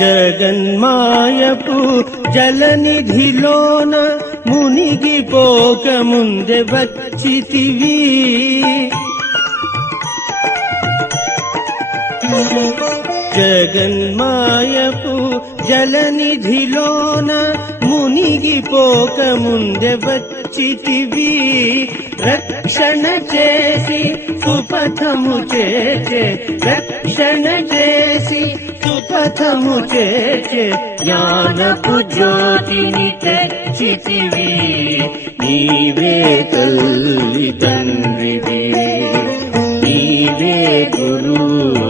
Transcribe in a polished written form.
జగన్మాయపు జలనిధిలోన మునిగిపోక ముందే వచ్చితివి. జగన్మాయపు జలనిధిలోన మునిగిపోక ముందే వచ్చితివి. రక్షణ చేసి సుపథము చేచే, రక్షణ చేసి సుపథము చేచే జ్ఞానపు జ్యోతిని తెచ్చితివి. నీవే తల్లి తండ్రివి, నీవే గురువు